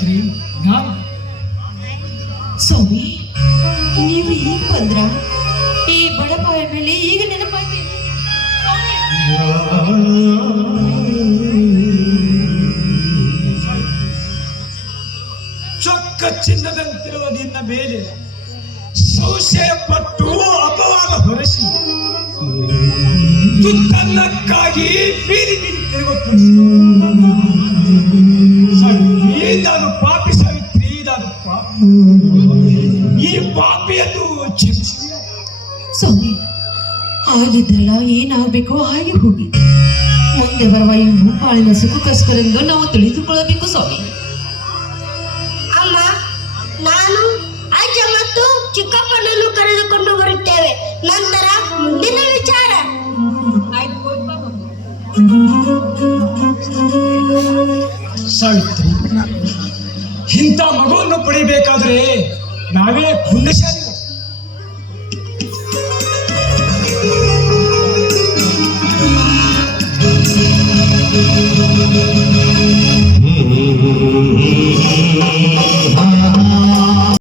ಸಾವಿತ್ರಿ, ನಾನು ಸ್ವಾಮಿ, ನೀವು ಈಗ ಬಂದ್ರ? ಈ ಬಡಪಾಯ ಮೇಲೆ ಈಗ ನೆನಪಾಯ್ತು. ಚೊಕ್ಕ ಚಿನ್ನದಂತಿರುವ ನಿನ್ನ ಮೇಲೆ ಸಂಶಯ ಪಟ್ಟು ಅಪವಾದ ಹೊರಸಿ ತುತ್ತನ್ನಕ್ಕಾಗಿ ಬೀದಿ ಬೀದಿ ತಿರುಗುವ ನಾನು ಪಾಪಿ ಸಾವಿತ್ರಿ, ನಾನು ಪಾಪಿ. ಈ ಪಾಪಿಯನ್ನು ಕ್ಷಮಿಸಿ. ಸ್ವಾಮಿ, ಆಗಿದ್ದಲ್ಲ, ಏನಾಗಬೇಕೋ ಹಾಗೆ ಹೋಗಿ. ಮುಂದೆ ಬರುವ ಈ ಭೂಪಾಳಿನ ಸುಖಕ್ಕೋಸ್ಕರೆಂದು ನಾವು ತಿಳಿದುಕೊಳ್ಳಬೇಕು ಸ್ವಾಮಿ. ಅಮ್ಮ, ನಾನು ಅಜ್ಜ ಮತ್ತು ಚಿಕ್ಕಪ್ಪನನ್ನು ಕರೆದುಕೊಂಡು ಬರುತ್ತೇವೆ. ನಂತರ ಮುಂದಿನ ವಿಚಾರ. ಸಾವಿತ್ರಿ, ಇಂಥ ಮಗುವನ್ನು ಪಡಿಬೇಕಾದ್ರೆ ನಾವೇ ಪುಣ್ಯಶಾಲಿ.